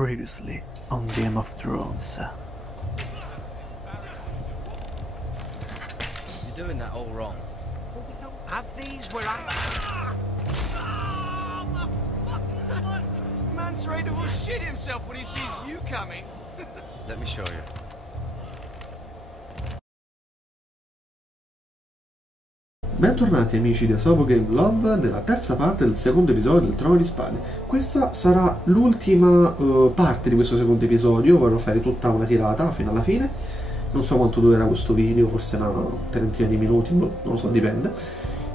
Previously on Game of Thrones. You're doing that all wrong. Well, we don't have these where I'm... Man's ready to shit himself when he sees you coming. Let me show you. Bentornati amici di Asobu Game Love nella terza parte del secondo episodio del Trono di Spade. Questa sarà l'ultima parte di questo secondo episodio, vorrò fare tutta una tirata fino alla fine. Non so quanto durerà questo video, forse una trentina di minuti, non lo so, dipende.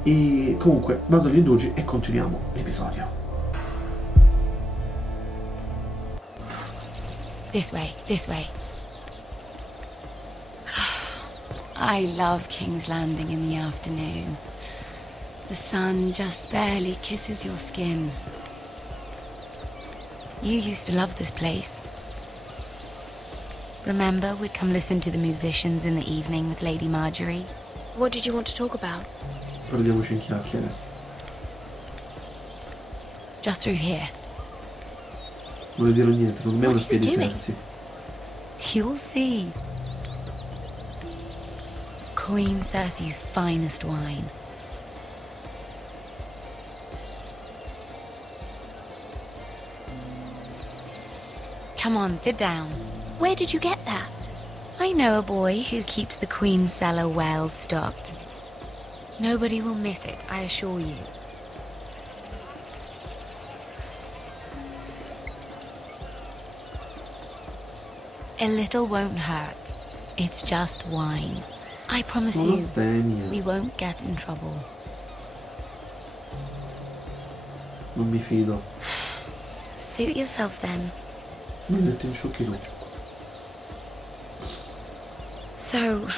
E comunque vado agli indugi e continuiamo l'episodio. This way, this way. I love King's Landing in the afternoon. The sun just barely kisses your skin. You used to love this place. Remember, we'd come listen to the musicians in the evening with Lady Marjorie? What did you want to talk about? Parliamoci in chiacchiere. Just through here. Non le dirò niente, secondo me è una What are you spia di doing? sessi. You'll see. Queen Cersei's finest wine. Come on, sit down. Where did you get that? I know a boy who keeps the Queen's cellar well stocked. Nobody will miss it, I assure you. A little won't hurt. It's just wine. I promise you, we won't get in trouble. Non mi fido. Suit yourself then. Mi metti in sciocchi tu. So,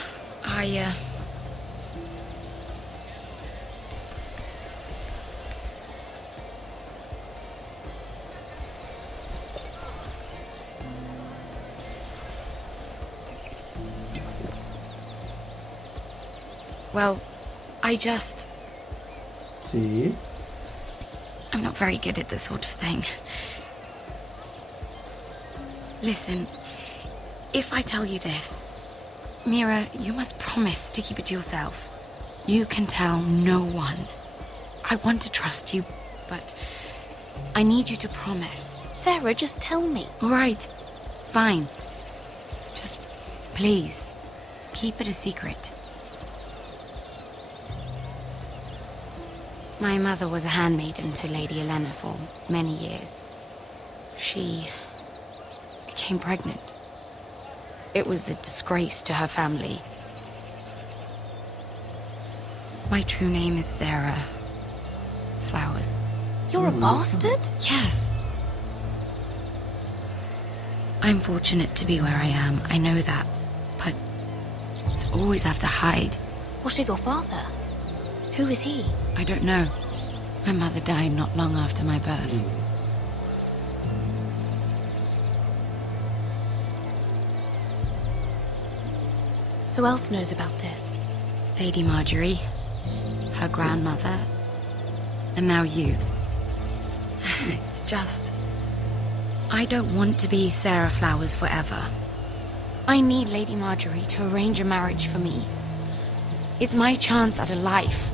well, Sì? I'm not very good at this sort of thing. Listen, if I tell you this, Mira, you must promise to keep it to yourself. You can tell no one. I want to trust you, but I need you to promise. Sarah, just tell me. All right, fine. Just, please, keep it a secret. My mother was a handmaiden to Lady Olenna for many years. She became pregnant. It was a disgrace to her family. My true name is Sarah Flowers. You're a bastard? Yes. I'm fortunate to be where I am, I know that. But to always have to hide. What of your father? Who is he? I don't know. My mother died not long after my birth. Who else knows about this? Lady Marjorie, her grandmother, and now you. It's just... I don't want to be Sarah Flowers forever. I need Lady Marjorie to arrange a marriage for me. It's my chance at a life.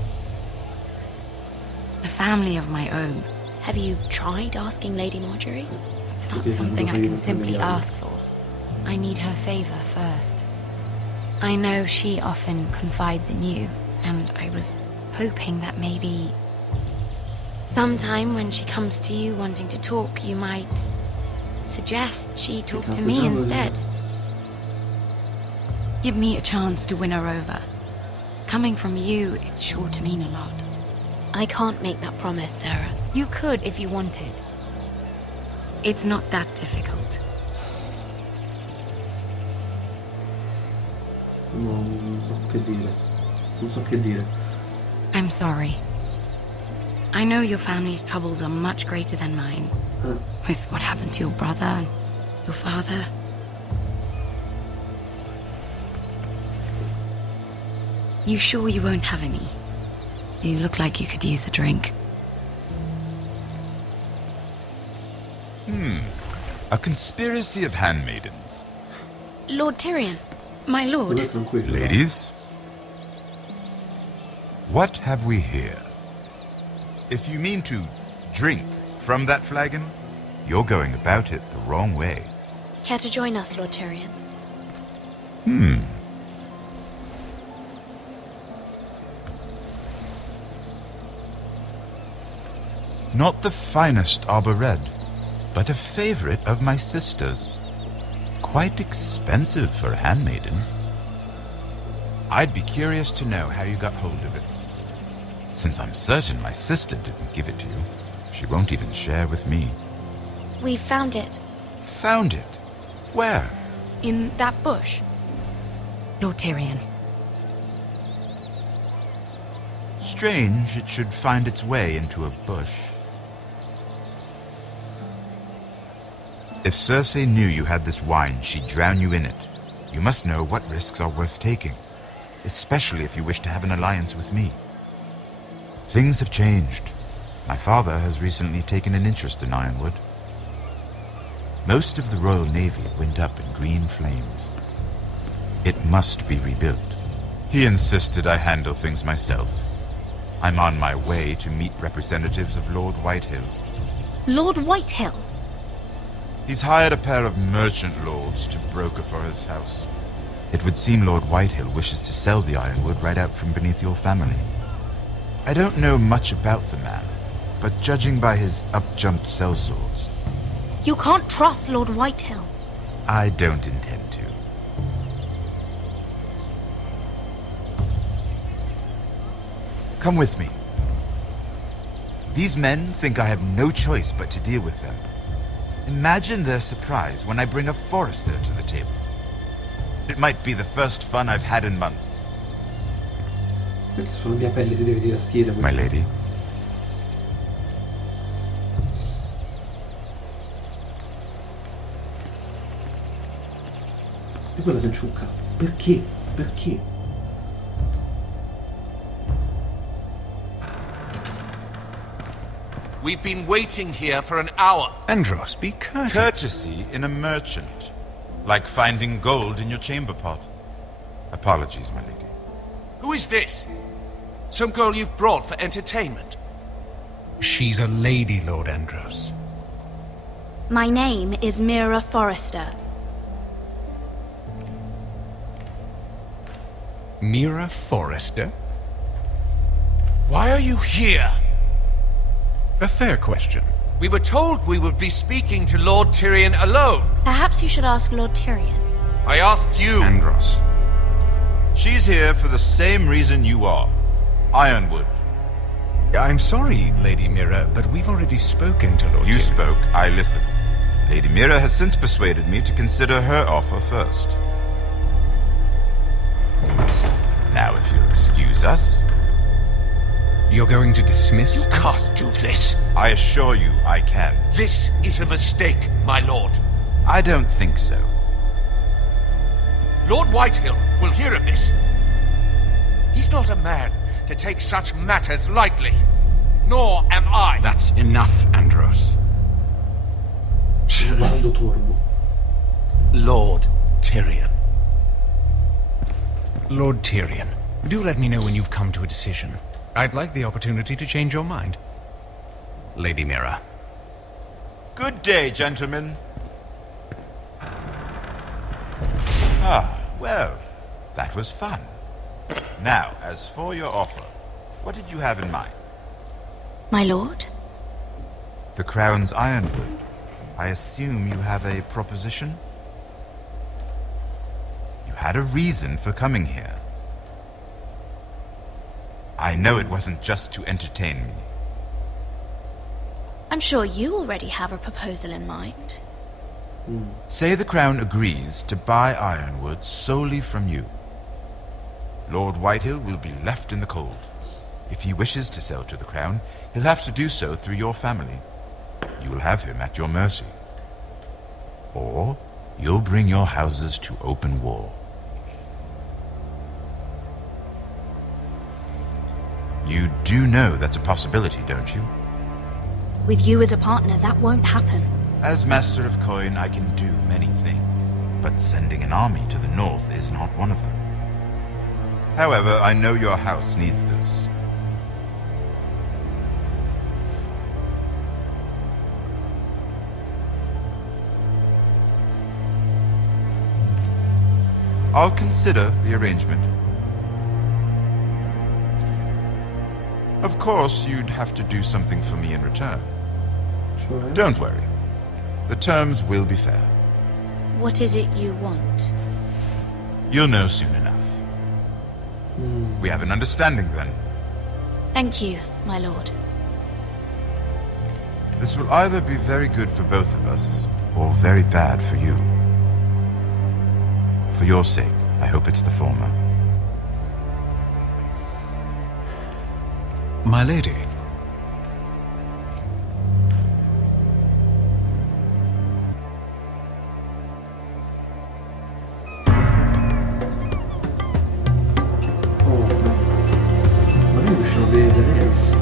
A family of my own. Have you tried asking Lady Marjorie? It's not something I can simply ask for. I need her favor first. I know she often confides in you, and I was hoping that maybe sometime when she comes to you wanting to talk, you might suggest she talk to me instead. Give me a chance to win her over. Coming from you, it's sure to mean a lot. I can't make that promise, Sarah. You could if you wanted. It's not that difficult. No, non so che dire. Non so che dire. I'm sorry. I know your family's troubles are much greater than mine. With what happened to your brother and your father. You sure you won't have any? You look like you could use a drink. A conspiracy of handmaidens. Lord Tyrion. My lord. Tranquillo. Ladies, what have we here? If you mean to drink from that flagon, you're going about it the wrong way. Care to join us, Lord Tyrion? Not the finest arbor red, but a favorite of my sister's. Quite expensive for a handmaiden. I'd be curious to know how you got hold of it. Since I'm certain my sister didn't give it to you, she won't even share with me. We found it. Found it? Where? In that bush. Lord Tyrion. Strange it should find its way into a bush. If Cersei knew you had this wine, she'd drown you in it. You must know what risks are worth taking, especially if you wish to have an alliance with me. Things have changed. My father has recently taken an interest in Ironwood. Most of the Royal Navy went up in green flames. It must be rebuilt. He insisted I handle things myself. I'm on my way to meet representatives of Lord Whitehill. Lord Whitehill? He's hired a pair of merchant lords to broker for his house. It would seem Lord Whitehill wishes to sell the ironwood right out from beneath your family. I don't know much about the man, but judging by his up-jumped sellswords, You can't trust Lord Whitehill. I don't intend to. Come with me. These men think I have no choice but to deal with them. Imagine their surprise when I bring a forester to the table. It might be the first fun I've had in months. Perché sulla mia pelle si deve divertire My questo. lady. E quella si inciucca. Perché? Perché? We've been waiting here for an hour. Andros, be courteous. Courtesy in a merchant. Like finding gold in your chamber pot. Apologies, my lady. Who is this? Some girl you've brought for entertainment? She's a lady, Lord Andros. My name is Mira Forrester. Mira Forrester? Why are you here? A fair question. We were told we would be speaking to Lord Tyrion alone. Perhaps you should ask Lord Tyrion. I asked you. Andros. She's here for the same reason you are. Ironwood. I'm sorry, Lady Mira, but we've already spoken to Lord You Tyrion. spoke, I listened. Lady Mira has since persuaded me to consider her offer first. Now, if you'll excuse us... You're going to dismiss You us? can't do this. I assure you I can. This is a mistake, my lord. I don't think so. Lord Whitehill will hear of this. He's not a man to take such matters lightly. Nor am I. That's enough, Andros. Guardo torbo. Lord Tyrion. Lord Tyrion, do let me know when you've come to a decision. I'd like the opportunity to change your mind. Lady Mira. Good day, gentlemen. Ah, well, that was fun. Now, as for your offer, what did you have in mind? My lord? The Crown's Ironwood. I assume you have a proposition? You had a reason for coming here. I know it wasn't just to entertain me. I'm sure you already have a proposal in mind. Say the Crown agrees to buy Ironwood solely from you. Lord Whitehill will be left in the cold. If he wishes to sell to the Crown, he'll have to do so through your family. You'll have him at your mercy. Or you'll bring your houses to open war. You do know that's a possibility, don't you? With you as a partner, that won't happen. As Master of Coin, I can do many things, but sending an army to the north is not one of them. However, I know your house needs this. I'll consider the arrangement. Of course, you'd have to do something for me in return. Cioè? Don't worry. The terms will be fair. What is it you want? You'll know soon enough. We have an understanding then. Thank you, my lord. This will either be very good for both of us, or very bad for you. For your sake, I hope it's the former. My lady. Oh, magari riusciamo a vedere Ace.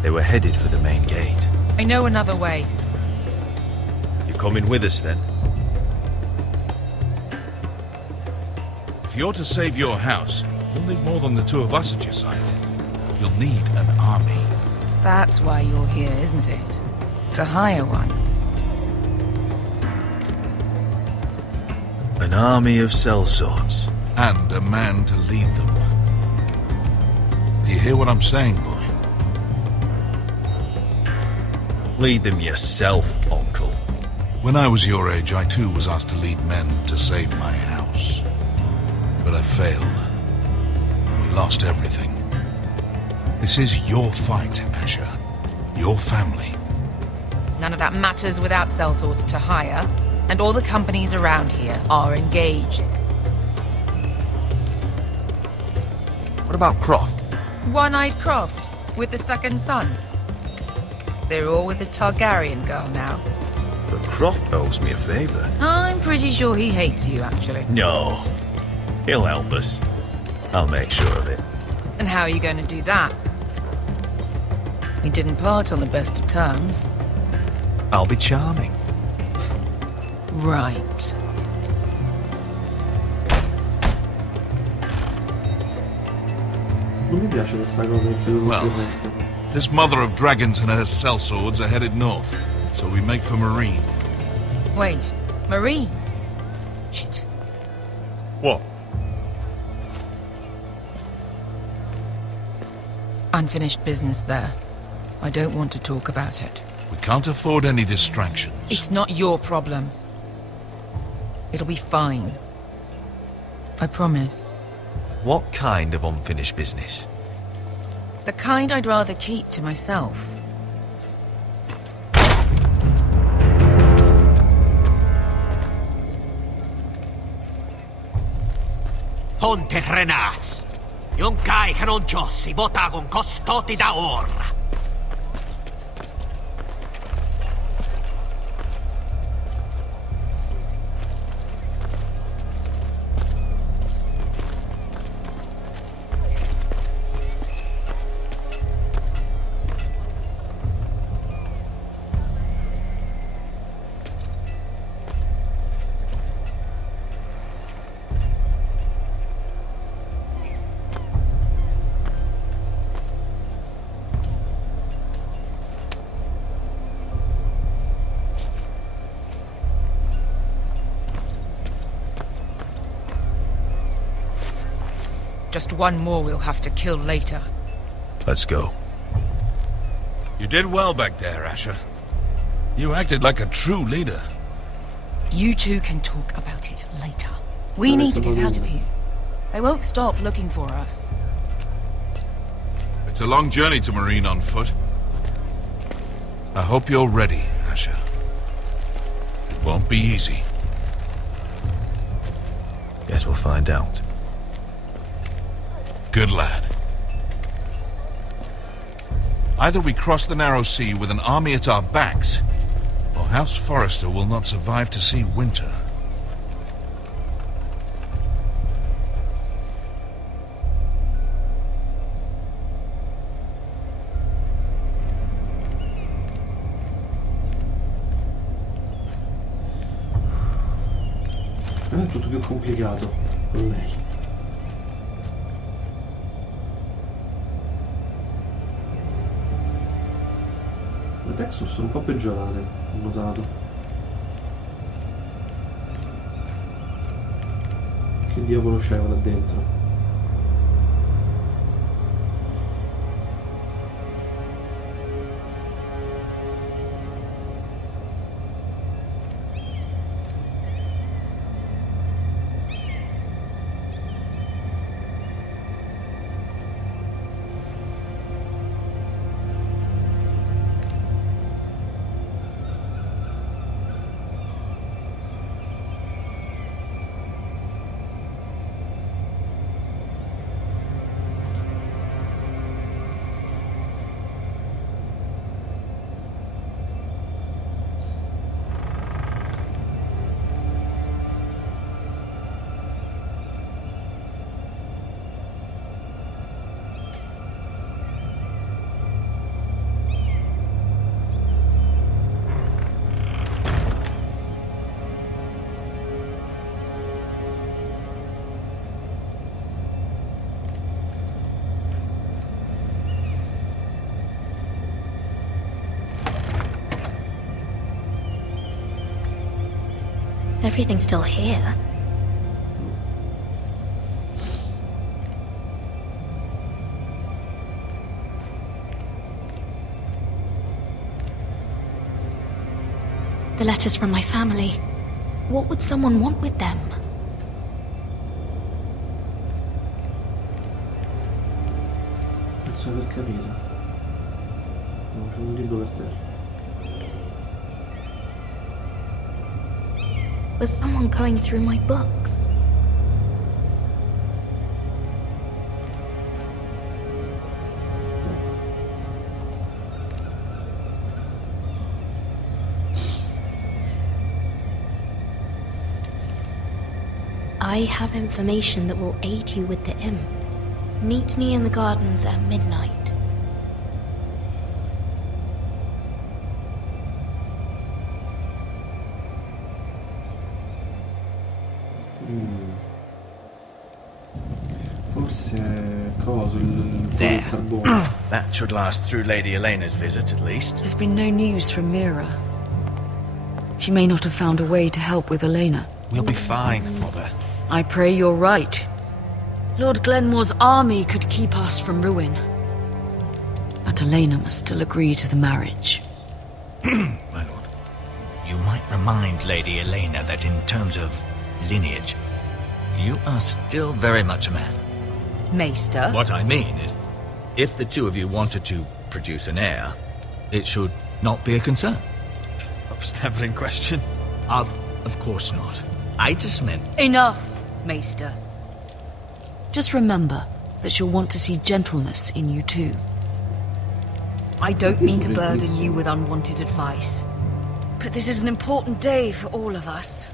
They were headed for the main gate. I know another way. You're coming with us then? If you're to save your house, you'll need more than the two of us at your side. You'll need an army. That's why you're here, isn't it? To hire one. An army of sellswords. And a man to lead them. Do you hear what I'm saying, boy? Lead them yourself, Uncle. When I was your age, I too was asked to lead men to save my house. But I failed. We lost everything. This is your fight, Asher. Your family. None of that matters without sellswords to hire, and all the companies around here are engaged. What about Croft? One-eyed Croft, with the second sons. They're all with the Targaryen girl now. But Croft owes me a favor. I'm pretty sure he hates you, actually. No. He'll help us. I'll make sure of it. And how are you going to do that? We didn't part on the best of terms. I'll be charming. Right. Non mi piace questa cosa che chiudono Well. più volte. This mother of dragons and her sellswords are headed north, so we make for Marine. Wait, Marine? Shit. What? Unfinished business there. I don't want to talk about it. We can't afford any distractions. It's not your problem. It'll be fine. I promise. What kind of unfinished business? The kind I'd rather keep to myself. Ponte Renas. Yung kai kanoncho si botagon kostoti da orra. Just one more we'll have to kill later. Let's go. You did well back there, Asher. You acted like a true leader. You two can talk about it later. We need to get out of here. They won't stop looking for us. It's a long journey to Marine on foot. I hope you're ready, Asher. It won't be easy. Guess we'll find out. Good lad. Either we cross the narrow sea with an army at our backs, or House Forrester will not survive to see winter. È tutto più complicato con lei. Le texture sono un po' peggiorate, ho notato. Che diavolo c'è là dentro? Everything's still here. The letters from my family. What would someone want with them? Penso di aver capito. No, c'è un libro per terra. Was someone going through my books? I have information that will aid you with the imp. Meet me in the gardens at midnight. Forse coso il carbone. That should last through Lady Elena's visit at least. There's been no news from Mira. She may not have found a way to help with Elena. We'll be fine, Mother. I pray you're right. Lord Glenmore's army could keep us from ruin. But Elena must still agree to the marriage. My lord. You might remind Lady Elena that in terms of lineage, you are still very much a man. Maester? What I mean is, if the two of you wanted to produce an heir, it should not be a concern. That was never in question. Of course not. I just meant... Enough, Maester. Just remember that she'll want to see gentleness in you too. I don't mean to burden you with unwanted advice, but this is an important day for all of us.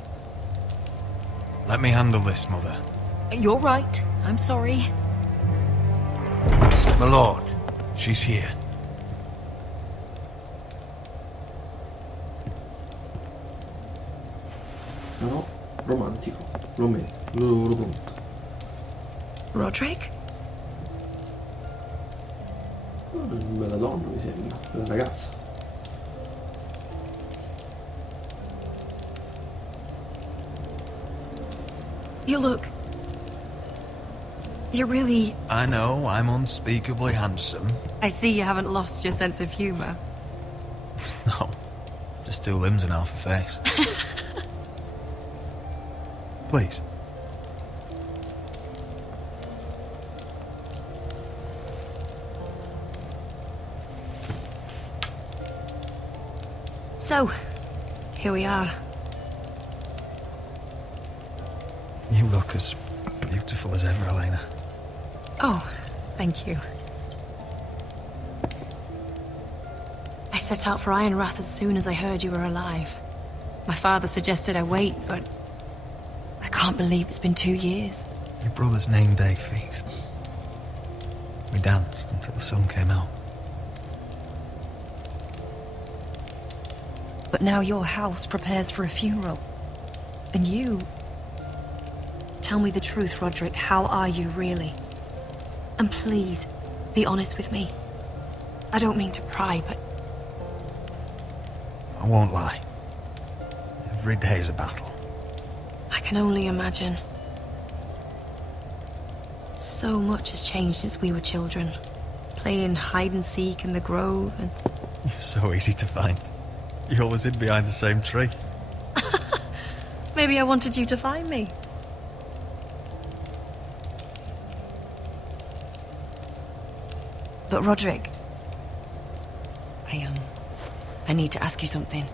Let me handle this, Mother. You're right. I'm sorry. My lord, she's here. Sarò romantico. Lo conto. Roderick? Bella donna, mi sembra. Bella ragazza. You look... You're really... I know, I'm unspeakably handsome. I see you haven't lost your sense of humor. No, just two limbs and half a face. Please. So, here we are. You look as beautiful as ever, Elena. Oh, thank you. I set out for Ironrath as soon as I heard you were alive. My father suggested I wait, but I can't believe it's been 2 years. Your brother's name day feast. We danced until the sun came out. But now your house prepares for a funeral. And you... Tell me the truth, Roderick. How are you, really? And please, be honest with me. I don't mean to pry, but... I won't lie. Every day's a battle. I can only imagine. So much has changed since we were children. Playing hide and seek in the grove and... You're so easy to find. You always hid behind the same tree. Maybe I wanted you to find me. But Roderick... I need to ask you something.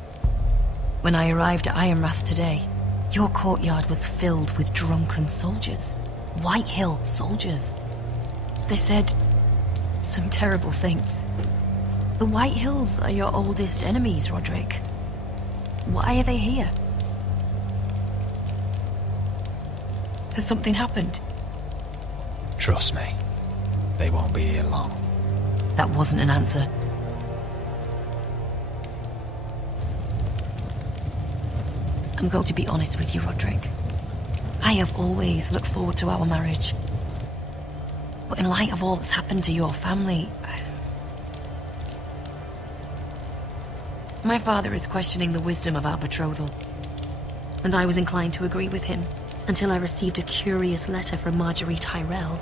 When I arrived at Ironrath today, your courtyard was filled with drunken soldiers. Whitehill soldiers. They said some terrible things. The Whitehills are your oldest enemies, Roderick. Why are they here? Has something happened? Trust me, they won't be here long. That wasn't an answer. I'm going to be honest with you, Roderick. I have always looked forward to our marriage. But in light of all that's happened to your family... My father is questioning the wisdom of our betrothal. And I was inclined to agree with him, until I received a curious letter from Marjorie Tyrell.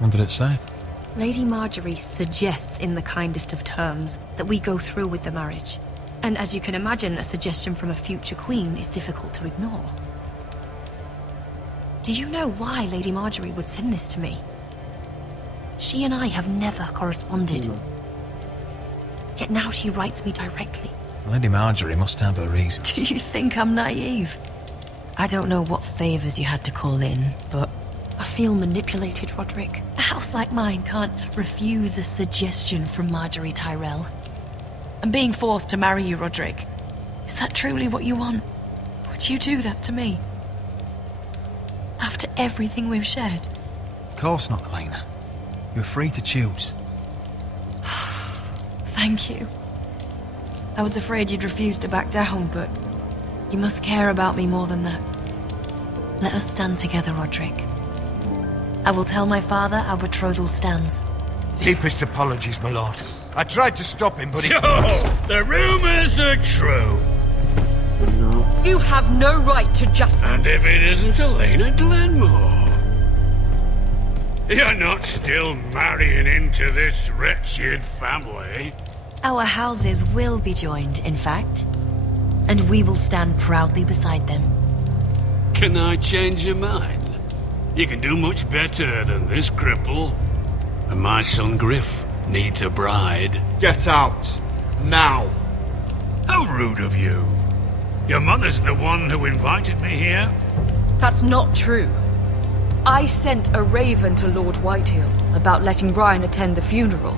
What did it say? Lady Marjorie suggests in the kindest of terms that we go through with the marriage. And as you can imagine, a suggestion from a future queen is difficult to ignore. Do you know why Lady Marjorie would send this to me? She and I have never corresponded. Yet now she writes me directly. Lady Marjorie must have her reasons. Do you think I'm naive? I don't know what favors you had to call in, but I feel manipulated, Roderick. A house like mine can't refuse a suggestion from Marjorie Tyrell. I'm being forced to marry you, Roderick. Is that truly what you want? Would you do that to me? After everything we've shared? Of course not, Elena. You're free to choose. Thank you. I was afraid you'd refuse to back down, but you must care about me more than that. Let us stand together, Roderick. I will tell my father our betrothal stands. Deepest apologies, my lord. I tried to stop him, but he... So, the rumors are true. No. You have no right to just... And if it isn't Elena Glenmore? You're not still marrying into this wretched family. Our houses will be joined, in fact. And we will stand proudly beside them. Can I change your mind? You can do much better than this cripple. And my son Griff needs a bride. Get out. Now. How rude of you. Your mother's the one who invited me here. That's not true. I sent a raven to Lord Whitehill about letting Brian attend the funeral.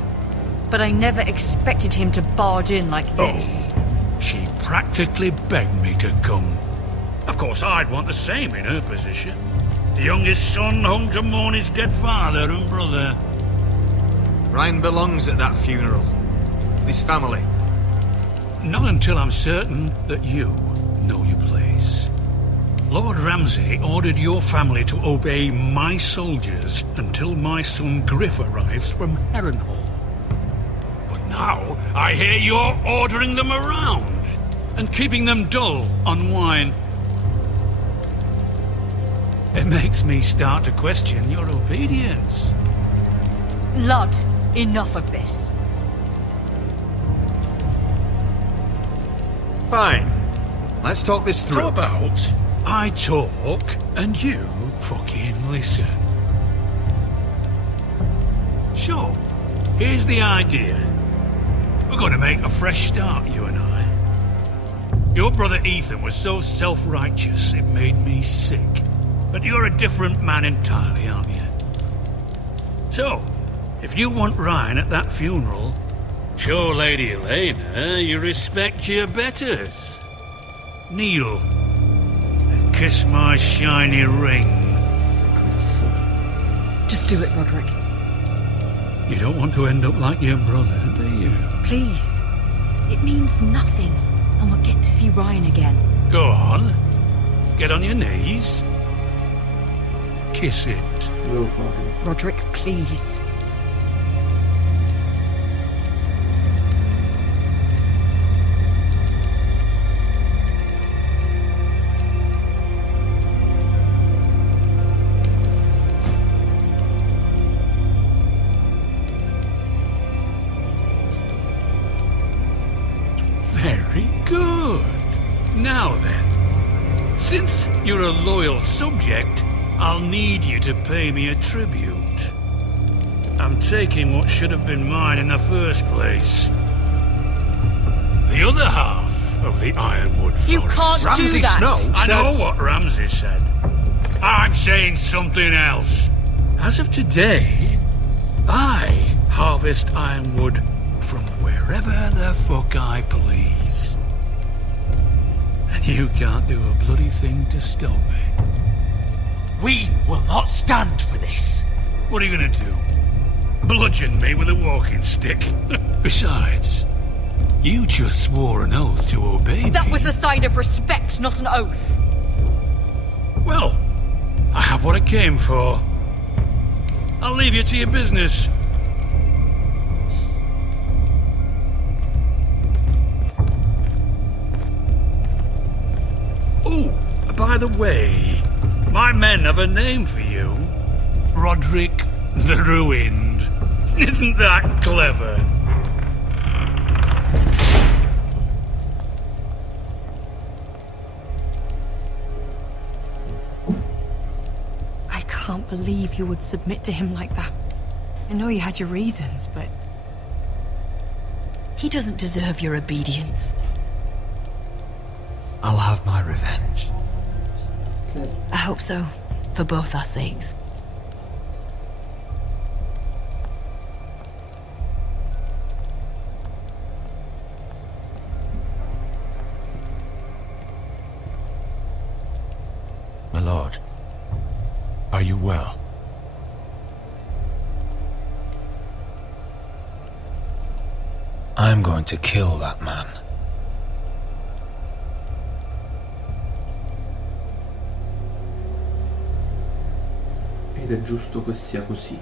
But I never expected him to barge in like this. Oh, she practically begged me to come. Of course, I'd want the same in her position. The youngest son home to mourn his dead father and brother. Brian belongs at that funeral. This family. Not until I'm certain that you know your place. Lord Ramsay ordered your family to obey my soldiers until my son Griff arrives from Harrenhal. But now, I hear you're ordering them around and keeping them dull on wine. It makes me start to question your obedience. Lud, enough of this. Fine. Let's talk this through. How about I talk and you fucking listen? Sure. Here's the idea. We're going to make a fresh start, you and I. Your brother Ethan was so self-righteous it made me sick. But you're a different man entirely, aren't you? So, if you want Ryan at that funeral, show Lady Elena you respect your betters. Kneel and kiss my shiny ring. Just do it, Roderick. You don't want to end up like your brother, do you? Please. It means nothing, and we'll get to see Ryan again. Go on. Get on your knees. Kiss it. No, Father. Roderick, please. Very good. Now then, since you're a loyal subject, I'll need you to pay me a tribute. I'm taking what should have been mine in the first place. The other half of the Ironwood Forest. You can't do that! I know what Ramsay said. I'm saying something else. As of today, I harvest ironwood from wherever the fuck I please. And you can't do a bloody thing to stop me. We will not stand for this. What are you gonna do? Bludgeon me with a walking stick? Besides, you just swore an oath to obey me. That was a sign of respect, not an oath. Well, I have what I came for. I'll leave you to your business. Oh, by the way, my men have a name for you. Roderick the Ruined. Isn't that clever? I can't believe you would submit to him like that. I know you had your reasons, but he doesn't deserve your obedience. I'll have my revenge. I hope so, for both our sakes. My lord, are you well? I'm going to kill that man. Ed è giusto che sia così.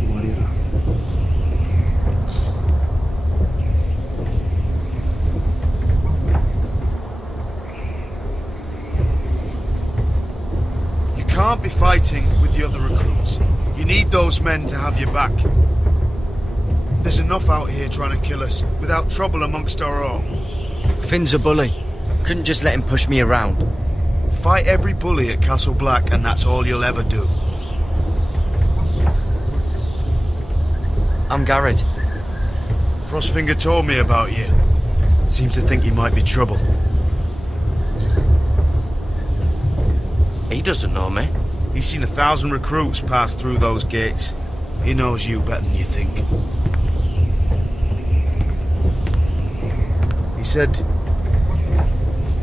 Morirà. You can't be fighting with the other recruits. You need those men to have your back. There's enough out here trying to kill us, without trouble amongst our own. Finn's a bully. Couldn't just let him push me around. Fight every bully at Castle Black, and that's all you'll ever do. I'm Garrett. Frostfinger told me about you. Seems to think you might be trouble. He doesn't know me. He's seen 1,000 recruits pass through those gates. He knows you better than you think. He said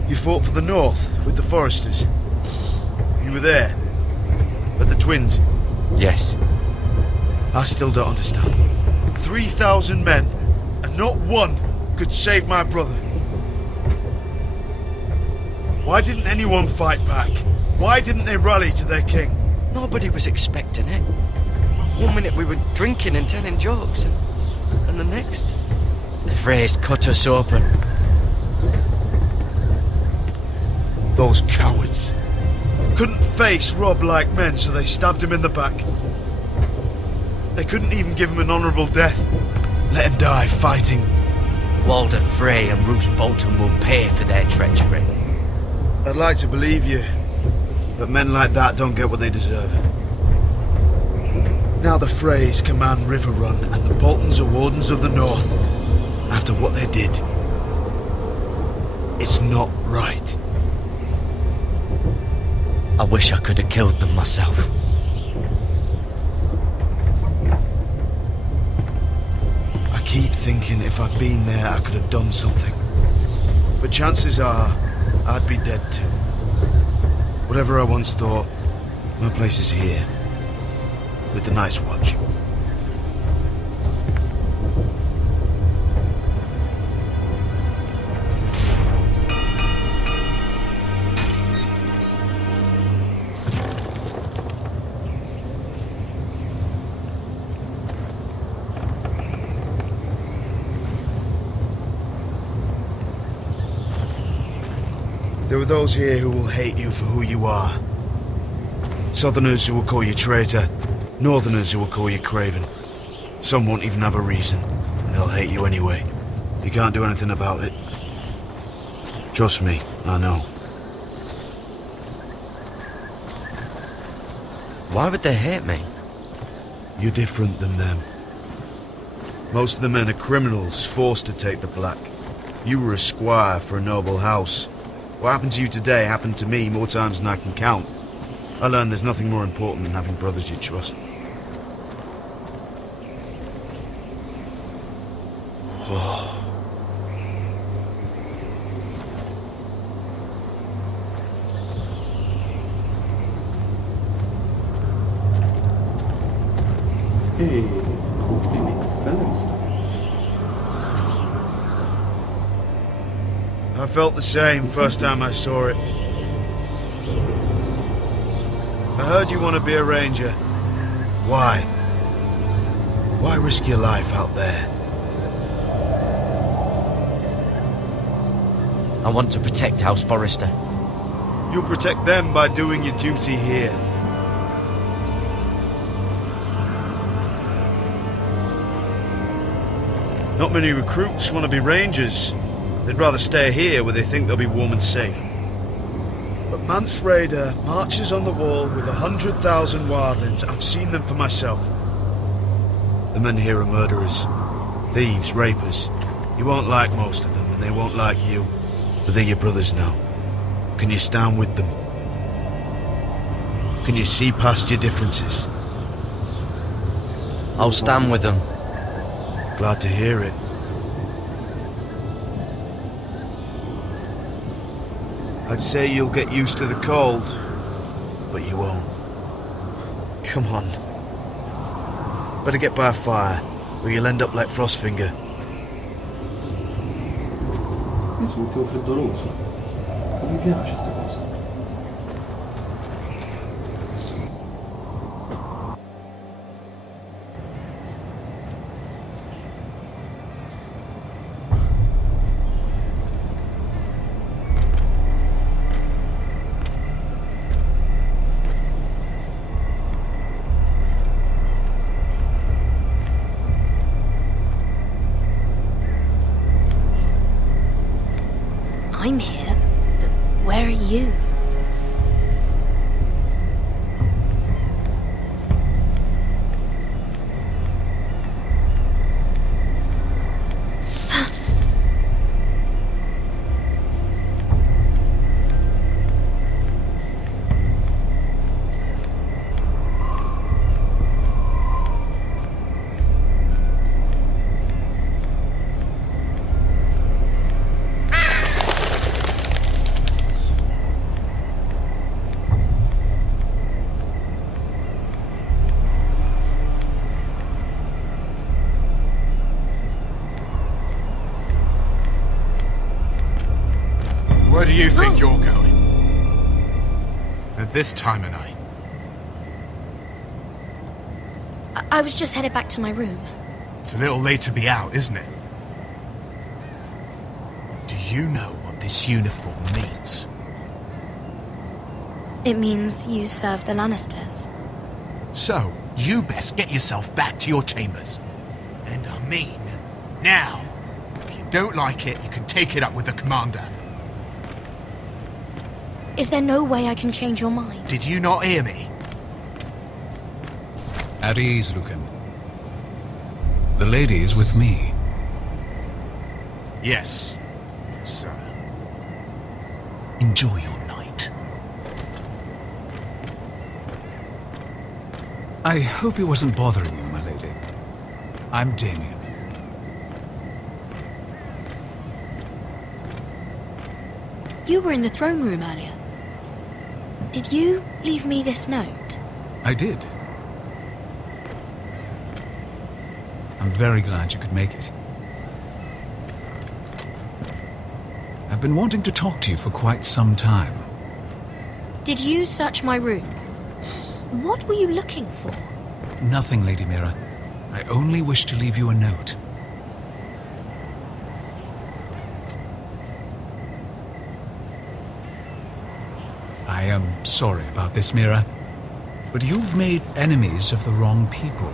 you fought for the North with the Foresters. You were there, at the Twins. Yes. I still don't understand. 3,000 men, and not one could save my brother. Why didn't anyone fight back? Why didn't they rally to their king? Nobody was expecting it. One minute we were drinking and telling jokes, and the next, the Freys cut us open. Those cowards. Couldn't face Rob like men, so they stabbed him in the back. They couldn't even give him an honourable death. Let him die fighting. Walder Frey and Roose Bolton will pay for their treachery. I'd like to believe you, but men like that don't get what they deserve. Now the Freys command River Run, and the Boltons are Wardens of the North. After what they did. It's not right. I wish I could have killed them myself. I keep thinking if I'd been there, I could have done something. But chances are, I'd be dead too. Whatever I once thought, my place is here. With the Night's Watch. There are those here who will hate you for who you are. Southerners who will call you traitor, Northerners who will call you craven. Some won't even have a reason, and they'll hate you anyway. You can't do anything about it. Trust me, I know. Why would they hate me? You're different than them. Most of the men are criminals, forced to take the black. You were a squire for a noble house. What happened to you today happened to me more times than I can count. I learned there's nothing more important than having brothers you trust. E complimenti, bella vista. I felt the same first time I saw it. I heard you want to be a ranger. Why? Why risk your life out there? I want to protect House Forrester. You'll protect them by doing your duty here. Not many recruits want to be rangers. They'd rather stay here where they think they'll be warm and safe. But Mance Raider marches on the wall with 100,000 wildlings. I've seen them for myself. The men here are murderers, thieves, rapers. You won't like most of them, and they won't like you. But they're your brothers now. Can you stand with them? Can you see past your differences? I'll stand with them. Glad to hear it. I'd say you'll get used to the cold, but you won't. Come on. Better get by a fire, or you'll end up like Frostfinger. Io sono un tipo freddoloso. Non mi piace sta cosa. I'm here, but where are you? Where do you think you're going? At this time of night? I was just headed back to my room. It's a little late to be out, isn't it? Do you know what this uniform means? It means you serve the Lannisters. So, you best get yourself back to your chambers. And I mean, now. If you don't like it, you can take it up with the commander. Is there no way I can change your mind? Did you not hear me? At ease, Lucan. The lady's with me. Yes, sir. Enjoy your night. I hope he wasn't bothering you, my lady. I'm Damien. You were in the throne room earlier. Did you leave me this note? I did. I'm very glad you could make it. I've been wanting to talk to you for quite some time. Did you search my room? What were you looking for? Nothing, Lady Mira. I only wish to leave you a note. I am sorry about this, Mira, but you've made enemies of the wrong people.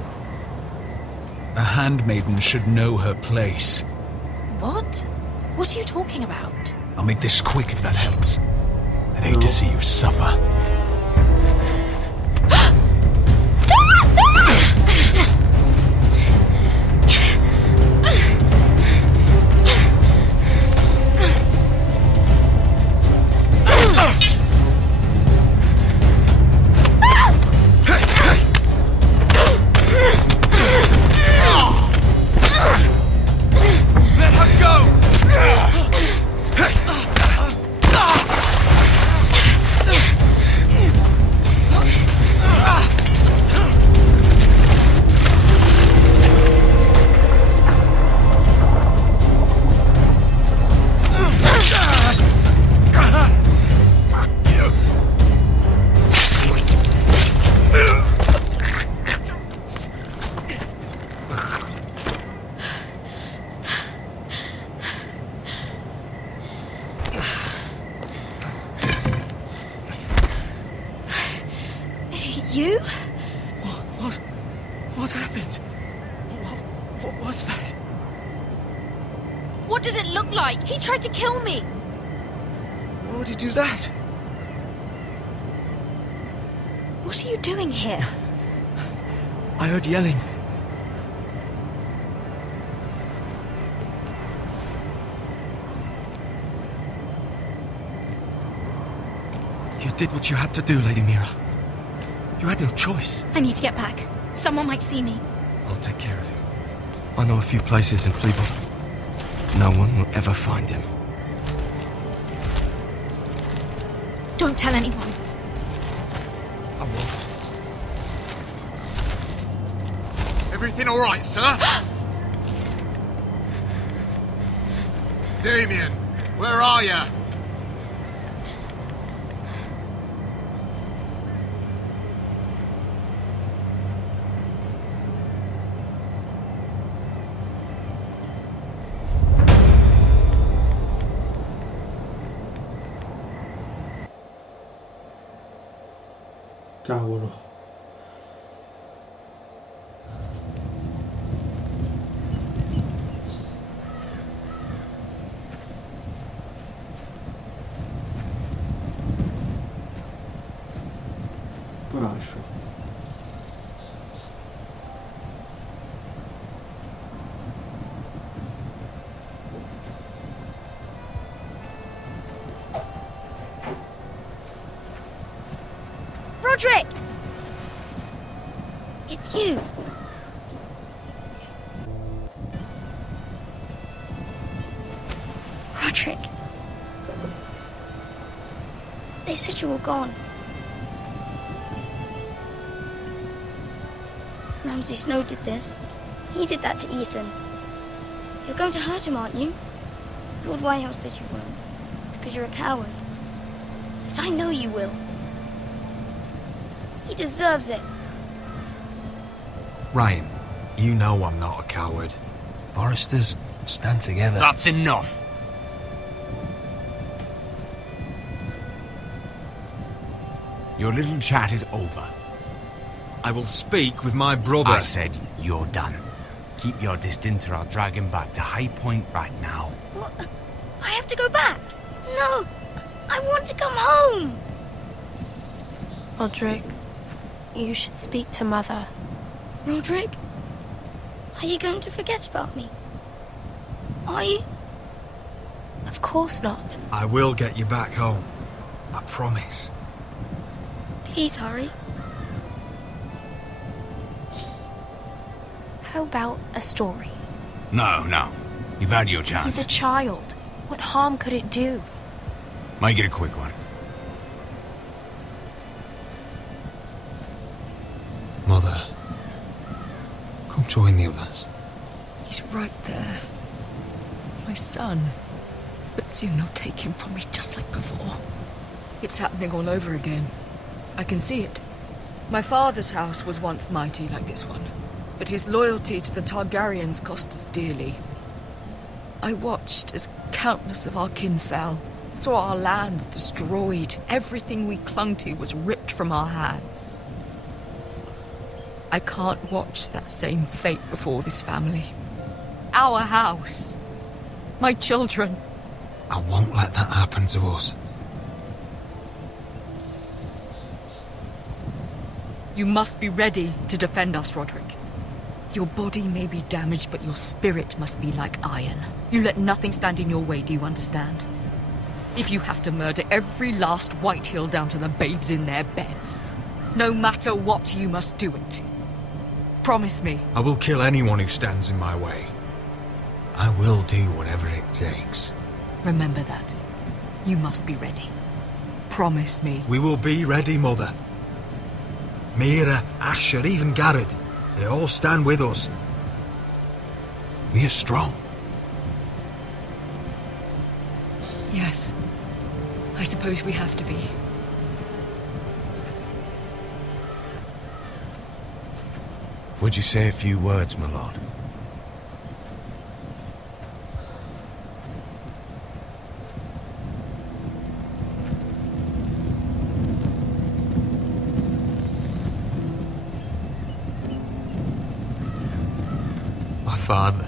A handmaiden should know her place. What? What are you talking about? I'll make this quick if that helps. I'd hate to see you suffer. You? What happened? What was that? What did it look like? He tried to kill me! Why would he do that? What are you doing here? I heard yelling. You did what you had to do, Lady Mira. You had no choice. I need to get back. Someone might see me. I'll take care of him. I know a few places in Fleabot. No one will ever find him. Don't tell anyone. I won't. Everything all right, sir? Damien, where are you? Cavolo. Poraccio. Roderick! It's you. Roderick. They said you were gone. Ramsay Snow did this. He did that to Ethan. You're going to hurt him, aren't you? Lord Whitehouse said you won't, because you're a coward. But I know you will. He deserves it. Ryan, you know I'm not a coward. Foresters stand together. That's enough. Your little chat is over. I will speak with my brother. I said you're done. Keep your distance or I'll drag him back to High Point right now. What? I have to go back. No, I want to come home. Roderick, you should speak to Mother. Roderick, are you going to forget about me? Are you? Of course not. I will get you back home. I promise. Please hurry. How about a story? No. You've had your chance. He's a child. What harm could it do? Make it a quick one. Mother, come join the others. He's right there. My son. But soon they'll take him from me just like before. It's happening all over again. I can see it. My father's house was once mighty like this one, but his loyalty to the Targaryens cost us dearly. I watched as countless of our kin fell, saw our lands destroyed, everything we clung to was ripped from our hands. I can't watch that same fate before this family. Our house. My children. I won't let that happen to us. You must be ready to defend us, Roderick. Your body may be damaged, but your spirit must be like iron. You let nothing stand in your way, do you understand? If you have to murder every last Whitehill down to the babes in their beds, no matter what, you must do it. Promise me. I will kill anyone who stands in my way. I will do whatever it takes. Remember that. You must be ready. Promise me. We will be ready, Mother. Mira, Asher, even Garrett. They all stand with us. We are strong. Yes. I suppose we have to be. Would you say a few words, my lord? My father.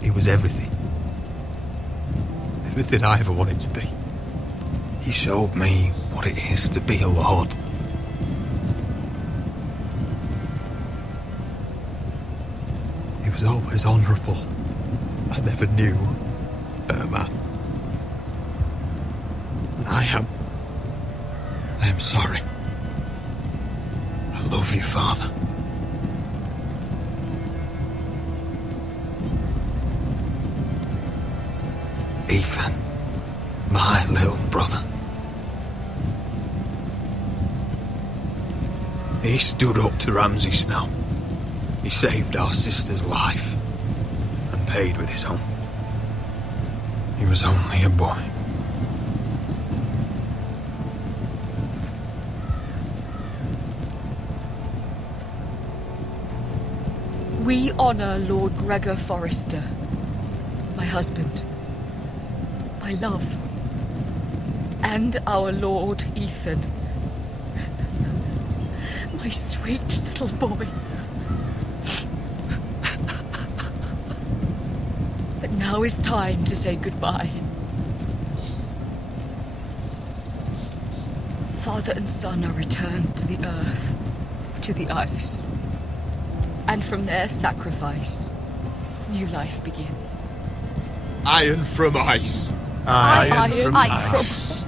He was everything. Everything I ever wanted to be. He showed me what it is to be a lord. He was always honourable. I never knew a better man. And I am sorry. I love you, Father. Ethan, my little brother. He stood up to Ramsay Snow. He saved our sister's life and paid with his own. He was only a boy. We honor Lord Gregor Forrester, my husband, my love, and our Lord Ethan, my sweet little boy. But now is time to say goodbye. Father and son are returned to the earth, to the ice. And from their sacrifice, new life begins. Iron from ice. Iron from ice.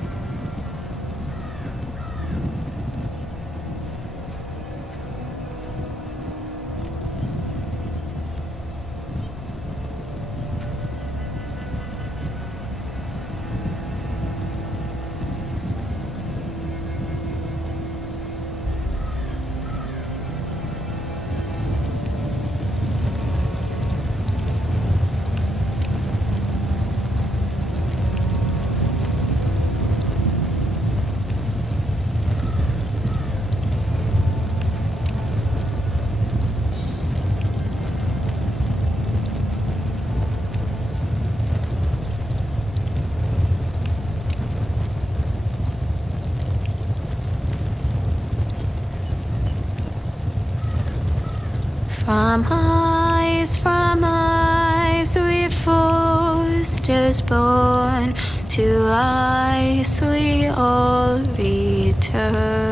From ice we foresters born, to ice we all return.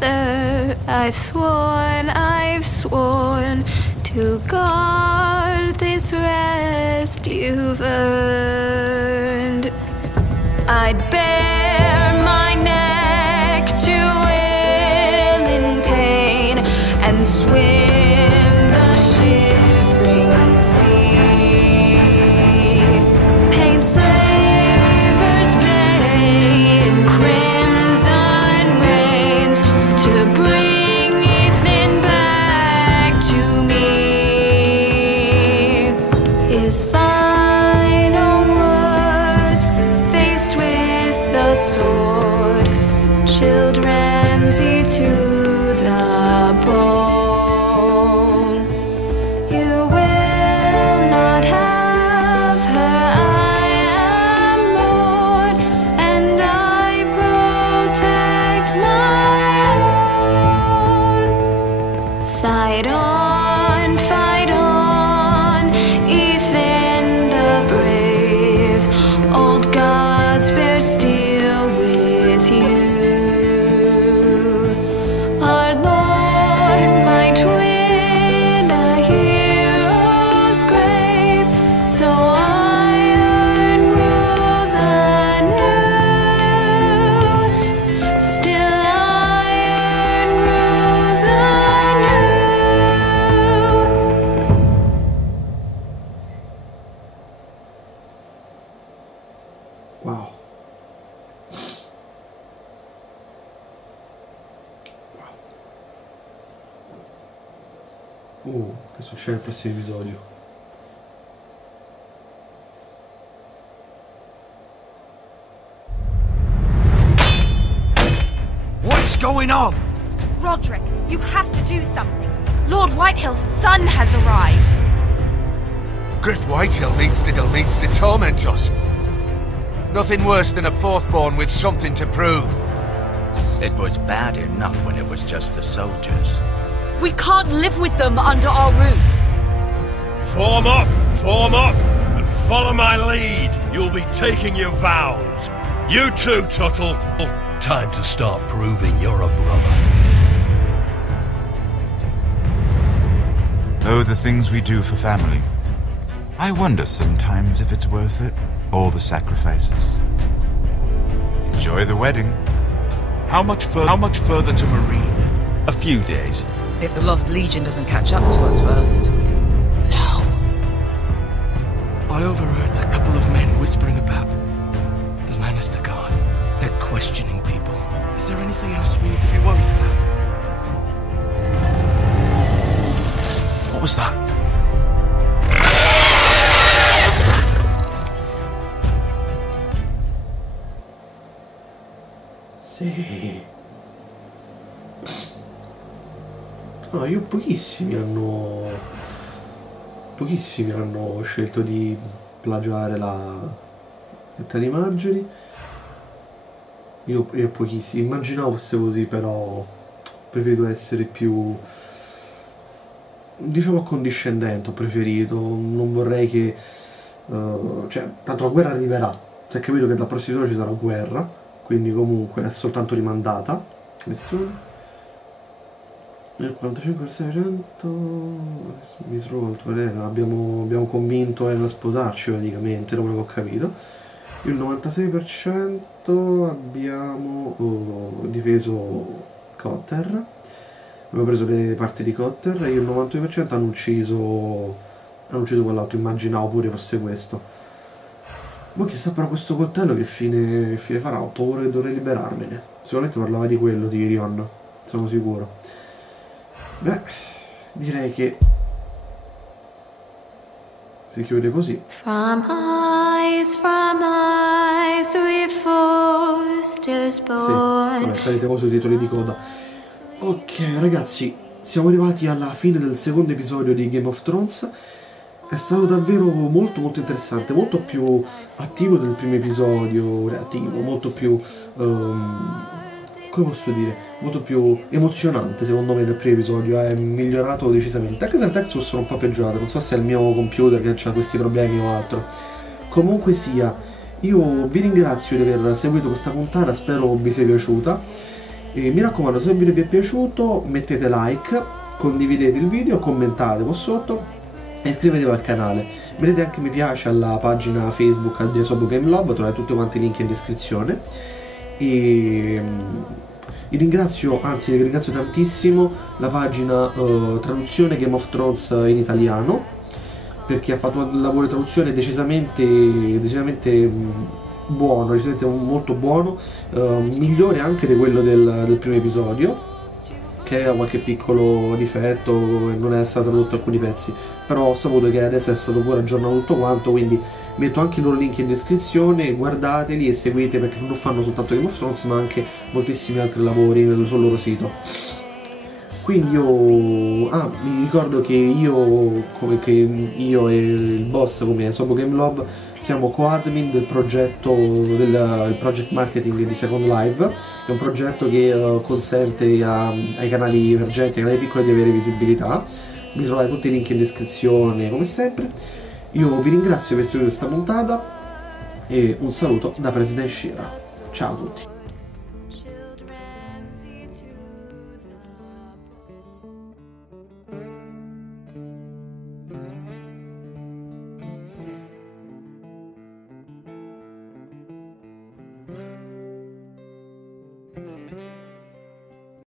mother, I've sworn to guard this rest you've earned. I'd bare my neck to wail in pain and swim the shivering sea. Paint slavers play in crimson rains to bring Ethan back to me. His final words faced with the sword chilled Ramsay to the bone. You will not have her, I am Lord, and I protect my own. Fight on, Ethan the brave, old gods bear steel with you. Our Lord might win a hero's grave, so iron grows anew. Still iron grows anew. Wow. Che succede nel prossimo episodio? What's going on? Roderick, you have to do something. Lord Whitehill's son has arrived. Griff Whitehill means to torment us. Nothing worse than a fourthborn with something to prove. It was bad enough when it was just the soldiers. We can't live with them under our roof. Form up, and follow my lead. You'll be taking your vows. You too, Tuttle. Time to start proving you're a brother. Oh, the things we do for family. I wonder sometimes if it's worth it, all the sacrifices. Enjoy the wedding. How much further to Marine? A few days. If the Lost Legion doesn't catch up to us first. I overheard a couple of men whispering about the Lannister Guard. They're questioning people. Is there anything else we need to be worried about? What was that? Sì. Io pochissimi hanno scelto di plagiare la lettera di Marjorie. Io pochissimi. Immaginavo fosse così, però preferito essere più, diciamo, accondiscendente. Ho preferito. Non vorrei che cioè, tanto la guerra arriverà. Si è capito che dal prossimo episodio ci sarà guerra, quindi comunque è soltanto rimandata. Questione. Il 45% mi trovo il tuo Elena. Abbiamo convinto Elena a sposarci praticamente, da quello che ho capito. Il 96% abbiamo difeso Cotter, abbiamo preso le parti di Cotter, e il 92% hanno ucciso quell'altro. Immaginavo pure fosse questo. Boh, chissà però questo coltello che fine farà. Ho paura che dovrei liberarmene. Sicuramente parlava di quello Tyrion, sono sicuro. Beh, direi che si chiude così. From eyes we forced born. Sì, vabbè, farete cosa sui titoli di coda. Ok ragazzi, siamo arrivati alla fine del secondo episodio di Game of Thrones. È stato davvero molto interessante, molto più attivo del primo episodio, reattivo, molto più come posso dire, molto più emozionante secondo me del primo episodio. È migliorato decisamente, anche se il testo sono un po' peggiorato. Non so se è il mio computer che ha questi problemi o altro. Comunque sia, io vi ringrazio di aver seguito questa puntata, spero vi sia piaciuta E mi raccomando, se il video vi è piaciuto mettete like, condividete il video, commentate qua sotto e iscrivetevi al canale. Mettete anche mi piace alla pagina Facebook di Asobu the Game Tube, trovate tutti quanti i link in descrizione. E vi ringrazio tantissimo la pagina traduzione Game of Thrones in italiano, perché ha fatto un lavoro di traduzione decisamente buono, decisamente molto buono, migliore anche di quello del primo episodio, che aveva qualche piccolo difetto e non è stato tradotto alcuni pezzi, però ho saputo che adesso è stato pure aggiornato tutto quanto, quindi metto anche i loro link in descrizione, guardateli e seguite, perché non fanno soltanto Game of Thrones ma anche moltissimi altri lavori sul loro sito. Quindi mi ricordo che io e il boss come Asobu Game Tube siamo co-admin del progetto del project marketing di Second Life, che è un progetto che consente ai canali emergenti, ai canali piccoli di avere visibilità. Vi trovate tutti i link in descrizione come sempre. Io vi ringrazio per aver seguito questa puntata e un saluto da President ShinRa. Ciao a tutti.